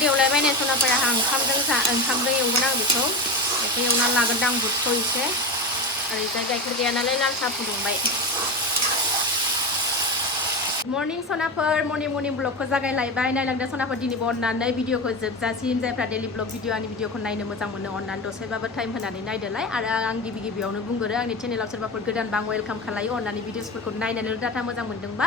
देवलायबायनाय सनाफोरा ओंखामजों एवगोन आं बेखौ एवनानै लागोनदां बुटखौ एसे ओरैजाय गाइखेर गैया नालाय लाल साहा फुदुंबाय मर्निं सनाफोर मर्निं ब्लगखौ जागायलायबाय नायलांदो सनाफोर दिनैबो अननानै भिडिअखौ जोबजासिम जायफ्रा डेलि ब्लग भिडिअ आंनि भिडिअखौ नायनो मोजां मोनो अननानै दसेबाबो टाइम होनानै नायदोलाय आरो आं गिबियावनो बुंगोरो आंनि चेनेलाव सोरबाफोर गोदानबा आं वेलकाम खालायो अननानै भिडिअसफोरखौ नायनानै डाटा मोजां मोनदोंबा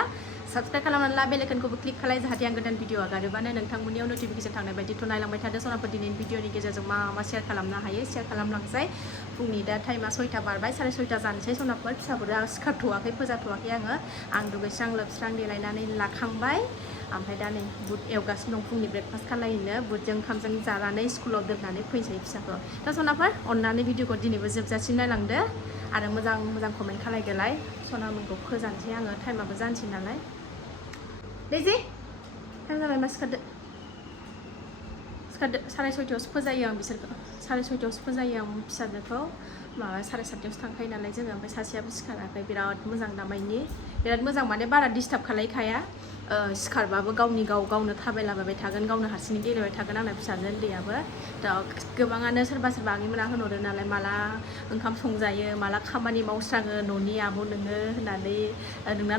साबस्क्राइब खालामनानै ला बेल आइकनखौबो क्लिक खालाय जाहाथे आं गोदान भिडिअ आगारोबानो नोंथांमोननियाव नटिफिकेसन थांनाय बायदिथ' नायलांबाय थादो सनाफोर दिनैनि भिडिअनि गेजेरजों मा शेयार खालामनो हायो शेयार खालामलांसै फुंनि दा टाइमा 6टा बारबाय 6:30 जानोसै सनाफोर फिसाफोरा सिखारथ'वाखै फोजाथ'वाखै आं दुगैस्रां लोबस्रां देलायनानै लाखांबाय ओमफ्राय दा नै बुट एवगासिनो दं फुंनि ब्रेकफास्ट खालायनो बुटजों ओंखामजों जानानै स्कुलाव दोननानै फैसै फिसाखौ दा सनाफोर अननानै भिडिअखौ दिनैबो जोबजासिम नायलांदो आरो मोजां कमेन्ट खालायदोलाय सनामोनखौ फोजानोसै आङो टाइमाबो जानोसै नालाय दैजि टाइम जाबाय मा सिखारदो 6:30 फोजायो आं बिसोरखौ 6:30 फोजायो आं फिसाजोखौ माबा 7:30 थांखायो नालाय जोङो ओमफ्राय सासेयाबो सिखाराखै बिराद मोजां दामायनि बिराद मोजां माने बारा डिस्टार्ब खालायखाया सिखारबाबो गावनो थाबायलाबाय थागोन गावनो हारसिङै गेलेबाय थागोन आंना फिसाजो उन्दैयाबो दा गोबाङानो सोरबा आंनिमोना होनहरो नालाय माला ओंखाम संजायो माला खामानि मावस्राङो न'नि आब' नोङो होननानै नोंना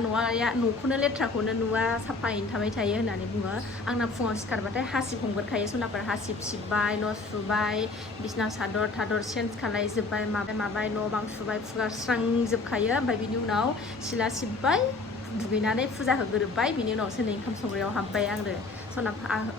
न'खौनो लेथ्राखौनो नुवा साफायैनो थाबाय थायो होननानै बुङो आंना फुङाव सिखारबाथाय हासिब हमगोरखायो सनाफोर हासिब सिबबाय न' सुबाय बिसना सादर चेन्ज खालायजोब्बाय माबाय न' बां सुबाय फुगारस्रांजोबखायो ओमफ्राय बिनि उनाव सिला सिबबाय दुगैनानै फुजा होग्रोबबाय बिनि उनावसो नै ओंखाम संग्रायाव हाबबाय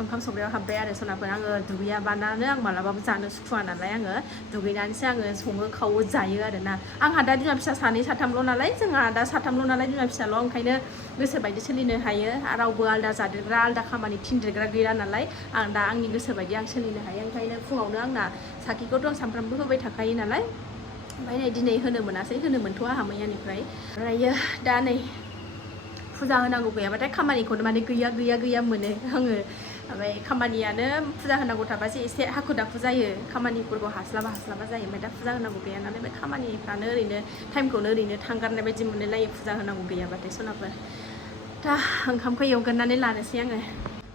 ओंखाम संग्रायाव हाबबाय आरो सनाफोर आङो दुगैयाबानानो आं मालाबाबो जानो सुखुवा नालाय आङो दुगैनानैसो आङो सङो खावो जायो आरोना आंहा दा बिमा फिसा 2-3 नालाय जोंहा दा 3 नालाय बिमा फिसाल' ओंखायनो गोसोबायदि सोलिनो हायो रावबो आलदा जादेरग्रा आलदा खामानि थिनदेरग्रा गैया नालाय आं दा आंनि गोसोबायदि आं सोलिनो हायो ओंखायनो फुङावनो आंना साखिखौथ' आं सानफ्रामबो होबाय थाखायो नालाय ओमफ्राय नै दिनै होनो मोनासै होनो मोनथ'आ आंहा मैयानिफ्राय ओमफ्रायो दा नै फुजा होनांगौ गैयाबाथाय खामानिखौनो माने गैया मोनो आङो ओमफ्राय खामानियानो फुजा होनांगौ थाबासो एसे हाखु दाखु जायो खामानिफोरखौ हास्लाबा जायो ओमफ्राय दा फुजा होनांगौ गैया नालाय बे खामानिफ्रानो ओरैनो टाइमखौनो ओरैनो थांगारनाय बायदि मोनलायलायो फुजा होनांगौ गैयाबाथाय सनाफोर दा ओंखामखौ एवगोरनानै लानोसै आङो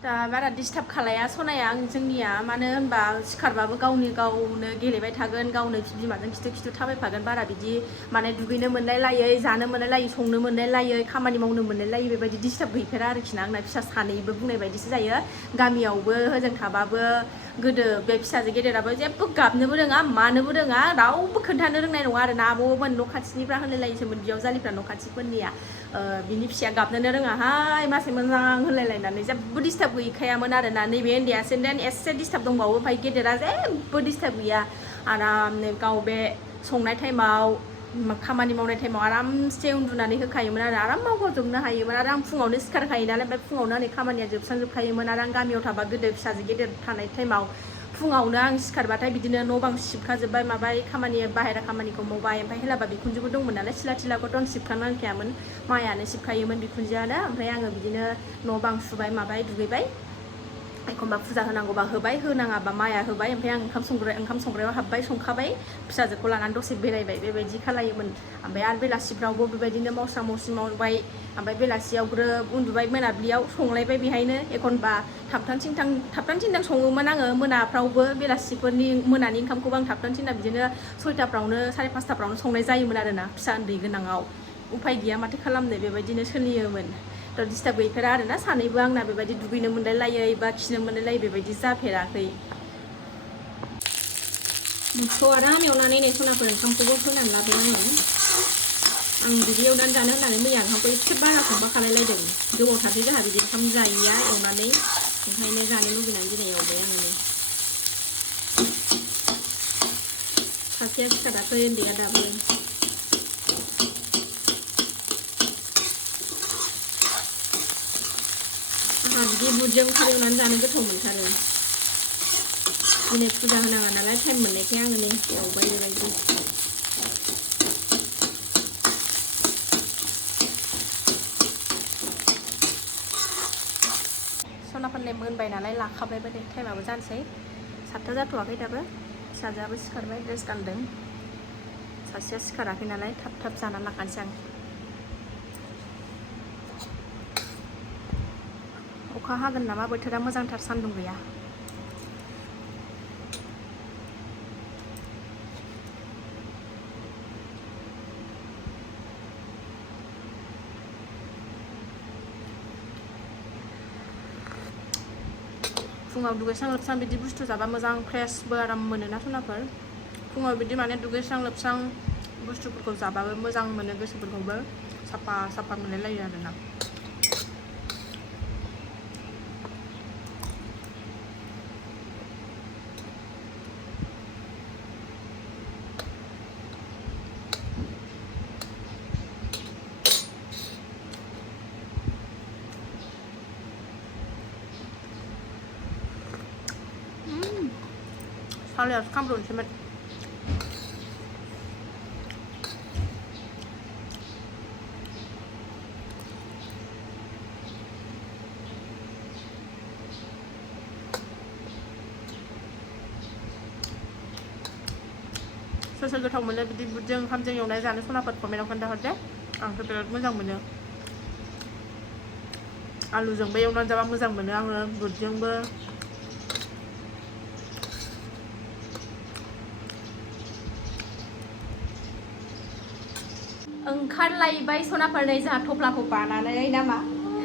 दा बारा डिस्टार्ब खालाया सनाया जोंनिया मानो होनबा सिखारबाबो गावनो गेलेबाय थागोन गावनो बिमाजों खिथु थाबायफागोन बारा बिदि माने दुगैनो मोनलायलायै जानो मोनलायलायै संनो मोनलायलायै खामानि मावनो मोनलायलायै बेबायदि डिस्टार्ब गैफेरा आरोखि ना आंना फिसा सानैबो बुंनाय बायदिसो जायो गामियावबो होजों थाबाबो गोदो बे फिसाजो गेदेराबो जेबो गाबनोबो रोङा मानोबो रोङा रावबो खोन्थानो रोंनाय नङा आरो ना आब'मोन न' खाथिनिफ्रा होनलायलायोसोमोन बिजावजालिफ्रा न' खाथिफोरनिया बिनि फिसाया गाबनोनो रोङाहाय मासे मोजां होनलायलायनानै जेबो डिस्टार्ब गैखायामोन आरो ना नैबे उन्दैयासो देन एसे डिस्टार्ब दंबावो ओमफ्राय गेदेरा जेबो डिस्टार्ब गैया आरामनो गाव बे संनाय टाइमाव खामानि मावनाय टाइमाव आरामसे उन्दुनानै होखायोमोन आरो आराम मावजोबनो हायोमोन आरो आं फुङावनो सिखारखायो नालाय ओमफ्राय फुङावनो आंनि खामानिया जोबस्रांजोबखायोमोन आरो आं गामियाव थाबा गोदो फिसाजो गेदेर थानाय टाइमाव फुङावनो आं सिखारबाथाय बिदिनो न' बां सिबखाजोब्बाय माबाय खामानि बाहेरा खामानिखौ मावबाय ओमफ्राय हेलाबा बिखुनजोबो दंमोन नालाय सिला थिलाखौथ' आं सिबखानांखायामोन मायानो सिबखायोमोन बिखुनजोआनो ओमफ्राय आङो बिदिनो न' बां सुबाय माबाय दुगैबाय एखमबा फुजा होनांगौबा होबाय होनाङाबा माया होबाय ओमफ्राय आं ओंखाम संग्रायाव हाबबाय संखाबाय फिसाजोखौ लानानै दसे बेरायबाय बेबायदि खालायोमोन ओमफ्राय आरो बेलासिफ्रावबो बेबायदिनो मावस्रां मावबाय ओमफ्राय बेलासियाव ग्रोब उन्दुबाय मोनाबिलियाव संलायबाय बेहायनो एखनबा थाबथां थिंथां सङोमोन आङो मोनाफ्रावबो बेलासिफोरनि मोनानि ओंखामखौबो आं थाबथां थिंथां बिदिनो 6टाफ्रावनो 5:30फ्रावनो संनाय जायोमोन आरोना फिसा उन्दै गोनाङाव उफाय गैया माथो खालामनो बेबायदिनो सोलियोमोन थ' डिस्टार्ब गैफेरा आरोना सानैबो आंना बेबायदि दुगैनो मोनलायलायै बा खिनो मोनलायलायै बेबायदि जाफेराखै बुटखौ आराम एवनानै नै सनाफोर ओंखामखौबो होनानै लादों आं बिदि एवनानै जानो होननानै मैया ओंखामखौ एसे बारा संबा खालायलायदों गोबाव थासै जोंहा बिदि ओंखाम जायैया एवनानै ओंखायनो जानो लुबैनानै दिनै एवबाय आङो नै सासेया सिखाराखै उन्दैया दाबो आंहा बिदि बुटजों ओंखाम एवनानै जानो गोथाव मोनथारो दिनै फुजा होनाङा नालाय टाइम मोननायखाय आङो नै एवबाय बेबायदि सनाफोरने मोनबाय नालाय लाखाबायबो दे टाइमाबो जानोसै 7टा जाथ'वाखै दाबो फिसाजोआबो सिखारबाय ड्रेस गानदों सासेया सिखाराखै नालाय थाब जानानै लाखानोसै आं अखा हागोन नामा बोथोरा मोजांथार सान्दुं गैया फुङाव दुगैस्रां लोबस्रां बिदि बुस्थु जाबा मोजां फ्रेशबो आराम मोनोना सनाफोर फुङाव बिदि माने दुगैस्रां लोबस्रां बुस्थुफोरखौ जाबाबो मोजां मोनो गोसोफोरखौबो साफा साफा मोनलायलायो आरोना सालायासो खामब्र'नोसैमोन सोर सोर गोथाव मोनो बिदि बुटजों ओंखामजों एवनाय जानो सनाफोर कमेन्टाव खोन्थाहरदे आंथ' बिराद मोजां मोनो आलुजोंबो एवनानै जाबा मोजां मोनो आङो बुटजोंबो ओंखारलायबाय सनाफोर नै जोंहा थफ्लाखौ बानानै नामा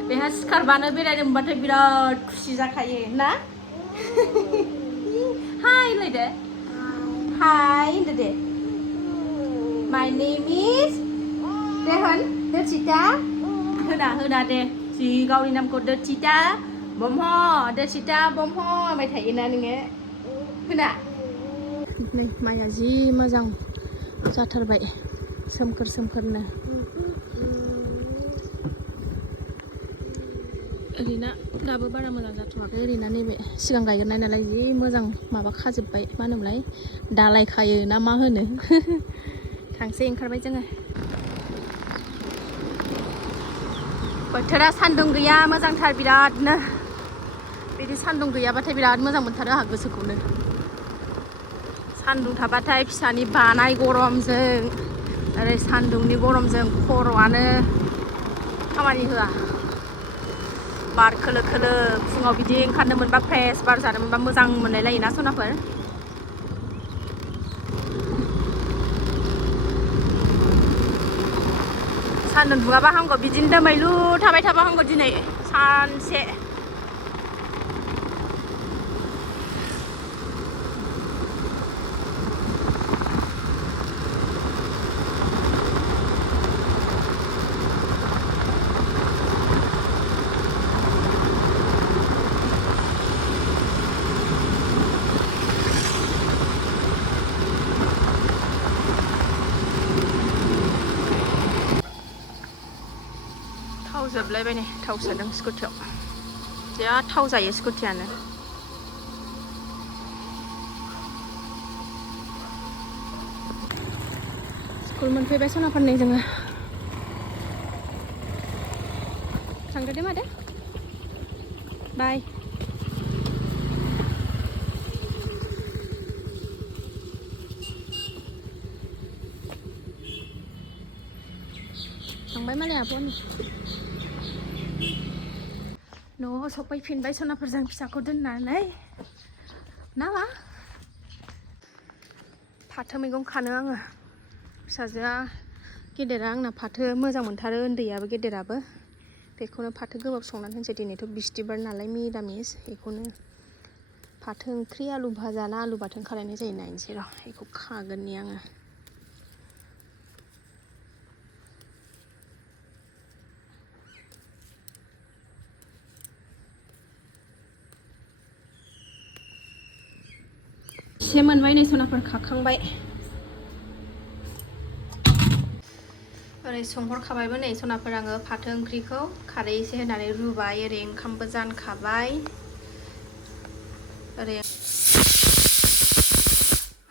बेहा सिखारबानो बेरायनो मोनबाथाय बिराद खुसि जाखायो ना हाय होनलायदो हाय होनदो दे माय नेम इज दे होन दोरसिता होना दे जि गावनि नामखौ दोरसिता बमह दोरसिता बमह होनबाय थायोना नोङो होना नै माइया जि मोजां जाथारबाय सोमखोर सोमखोरनो ओरैनो दाबो बारा मोजां जाथ'वाखै ओरैनो नैबे सिगां गायग्रोनाय नालाय जि मोजां माबा खाजोब्बाय मा होनोमोनलाय दालाय खायो ना मा होनो थांसै ओंखारबाय जोङो बोथोरा सान्दुं गैया मोजांथार बिरादनो बिदि सान्दुं गैयाबाथाय बिराद मोजां मोनथारो आंहा गोसोखौनो सान्दुं थाबाथाय फिसानि बानाय गरमजों ओरै सान्दुंनि गरमजों खर'आनो खामानि होआ बार खोलो खोलो फुङाव बिदि ओंखारनो मोनबा फ्रेश बार जानो मोनबा मोजां मोनलायलायोना सनाफोर सान्दुं दुङाबा हामगौ बिदिनो दोमैलु थाबाय थाबा हामगौ दिनै सानसे थाव जोबलायबाय नै थाव सोदों स्कुटियाव बिराद थाव जायो स्कुटियानो स्कुल मोनफैबाय सनाफोर नै जोङो थांदो दे मादे बाय थांबाय मालाय आब' न'आव सफैफिनबाय सनाफोरजों फिसाखौ दोननानै नामा फाथो मैगं खानो आङो फिसाजोआ गेदेरा आंना फाथो मोजां मोनथारो उन्दैयाबो गेदेराबो बेखौनो फाथो गोबाब संनानै होनसै दिनैथ' बिस्थिबार नालाय मिरामिस बेखौनो फाथो ओंख्रि आलु भाजा ना आलु बाथोन खालायनाय जायो नायनोसै र' बेखौ खागोननि आङो एसे मोनबाय नै सनाफोर खाखांबाय ओरै संहरखाबायबो नै सनाफोर आङो फाथो ओंख्रिखौ खारै एसे होनानै रुबाय ओरै ओंखामबो जानखाबाय ओरै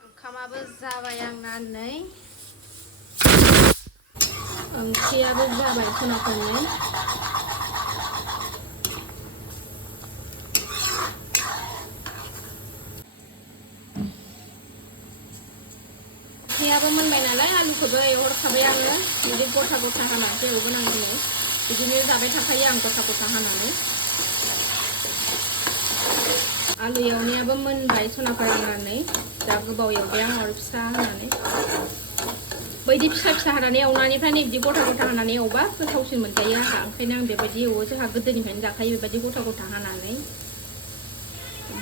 ओंखामाबो जाबाय आंना नै ओंख्रियाबो जाबाय सनाफोरनि ओंख्रियाबो मोनबाय नालाय आलुखौबो एवहरखाबाय आङो बिदि गथा गथा हानानैसो एवगोन आं दिनै बिदिनो जाबाय थाखायो आं गथा गथा हानानै आलु एवनायाबो मोनबाय सनाफोर आंना नै जा गोबाव एवबाय आं अर फिसा होनानै बैदि फिसा फिसा हानानै एवनायनिफ्राय नै बिदि गथा गथा हानानै एवबा गोथावसिन मोनजायो आंहा ओंखायनो आं बेबायदि एवो जोंहा गोदोनिफ्रायनो जाखायो बेबायदि गथा गथा हानानै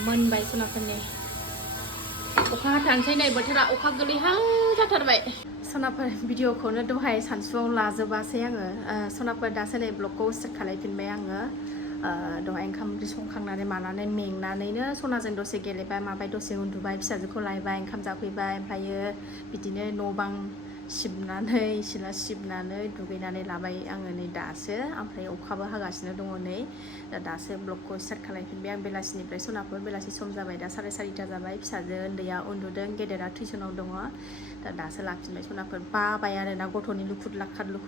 मोनबाय सनाफोरनि अखा हाथारनोसै नै बोथोरा अखा गोलैहां जाथारबाय सनाफोर भिडिअखौनो दहाय सानसुआव लाजोबासै आङो सनाफोर दासो नै ब्लगखौ स्टार्ट खालायफिनबाय आङो दहाय ओंखाम ओंख्रि संखांनानै मानानै मेंनानैनो सनाजों दसे गेलेबाय माबाय दसे उन्दुबाय फिसाजोखौ लायबाय ओंखाम जाफैबाय ओमफ्रायो बिदिनो न' बां सिबनानै सिला सिबनानै दुगैनानै लाबाय आङो नै दासो ओमफ्राय अखाबो हागासिनो दङ नै दासो ब्लगखौ स्टार्ट खालायफिनबाय आं बेलासिनिफ्राय सनाफोर बेलासि सम जाबाय दा 4:30 जाबाय फिसाजो उन्दैया उन्दुदों गेदेरा टिउसनाव दङ दासो लाफिनबाय सनाफोर बाबाय आरोना गथ'नि लुखुर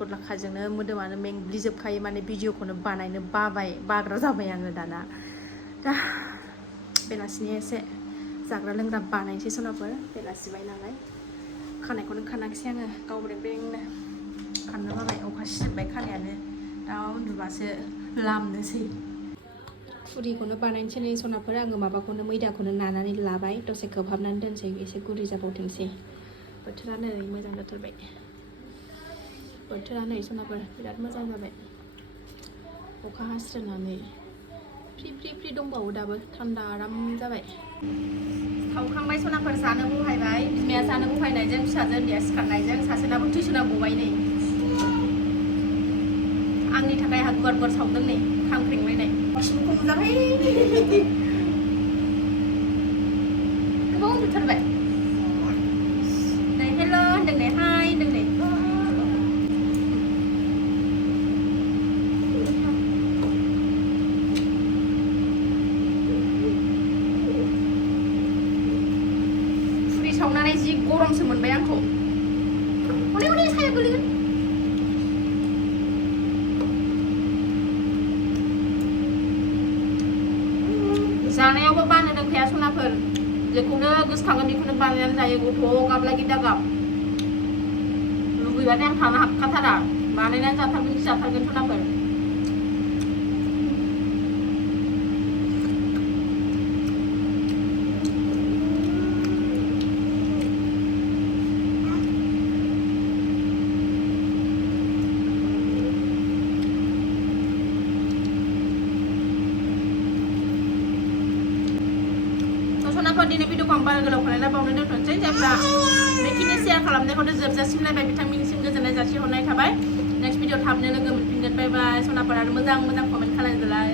लाखाजोंनो मोदोमानो मेंग्लिजोबखायो माने भिडिअखौनो बानायनो बाग्रा जाबाय आङो दाना दा बेलासिनि एसे जाग्रा लोंग्रा बानायनोसै सनाफोर बेलासिबाय नालाय खानायखौनो खानाखिसै आङो गावब्रें-ब्रेंनो खाननो बाबाय अखा सिजोब्बाय खानायानो दा उन्दुबासो लामनोसै फुरिखौनो बानायनोसै नै सनाफोर आङो माबाखौनो मैदाखौनो नानानै लाबाय दसे खोबहाबनानै दोनसै एसे गुरै जाबावथोंसै बोथोरा नै मोजां जाथारबाय बोथोरा नै सनाफोर बिराद मोजां जाबाय अखा हास्रोनानै फ्रि दंबावो दाबो थान्दा आराम जाबाय सावखांबाय सनाफोर जानो बहायबाय बिमाया जानो बहायनायजों फिसाजो उन्दैया सिखारनायजों सासेनाबो टिउसनाव गबाय नै आंनि थाखाय आंहा गुवार सावदों नै खामख्रेंलायनाय खिबुखौ नुजाबाय गोबाव उन्दुथारबाय नै हेल' होनदों नै हाय होनदों नै फुरि सावनानै जि गरमसो मोनबाय आंखौ हनै साया गोलैगोन जानायावबो बानो रोंखाया सनाफोर जेखौनो गोसोखाङो बेखौनो बानायनानै जायो गथ' गाबलागि दागाब लुबैबाथाय आं थानो हाखाथारा बानायनानै जाथारगोन सनाफोर सनाफोर दिनै भिडिअखौ आं बारा गोलाव खालायना बावनो दोनथ'नोसै जायफ्रा बेखिनि शेयार खालामनायखौनो जोबजासिम नायबाय बिथांमोननिसिम गोजोननाय जासिहरनाय थाबाय नेक्स्ट भिडिअ थाबनो लोगो मोनफिनगोन बाय बाय सनाफोर आरो मोजां कमेन्ट खालामदोलाय